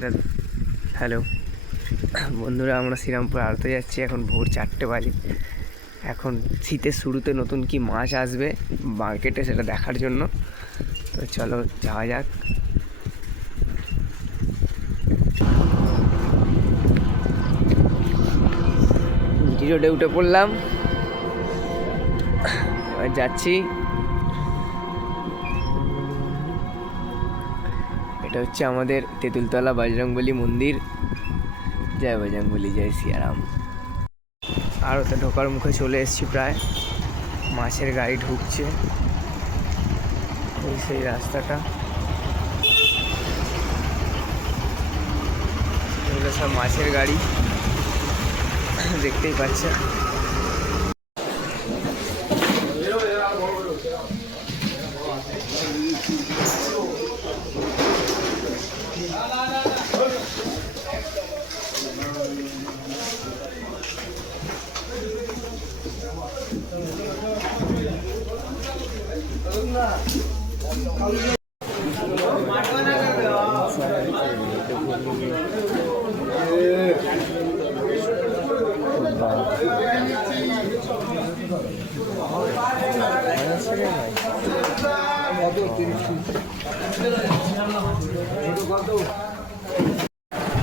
Hello বন্ধুরা, আমরা শ্রীরামপুর আড়তে যাচ্ছি। এখন ভোর 4টে বাজে। এখন শীতের শুরুতে নতুন কি মাছ আসবে মার্কেটে সেটা দেখার জন্য। তো চলো যাওয়া যাক। জিটি রোডে উঠে পড়লাম, এবার যাচ্ছি। এটা হচ্ছে আমাদের তেঁতুলতলা বজরংবলী মন্দির। জয় বজরংবলী, জয় সিয়ারাম। আর ওতে ঢোকার মুখে চলে এসেছি প্রায়। মাছের গাড়ি ঢুকছে, ওই সেই রাস্তাটা। এগুলো সব মাছের গাড়ি, দেখতেই পাচ্ছে।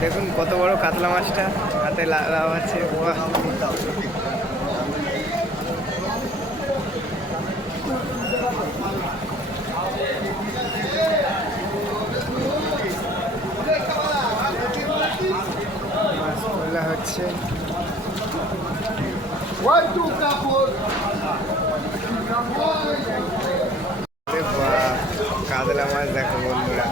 দেখুন কত বড় কাতলা মাছটা হাতে লাভ আছে। হচ্ছে কাতলা মাছ, দেখো বন্ধুরা।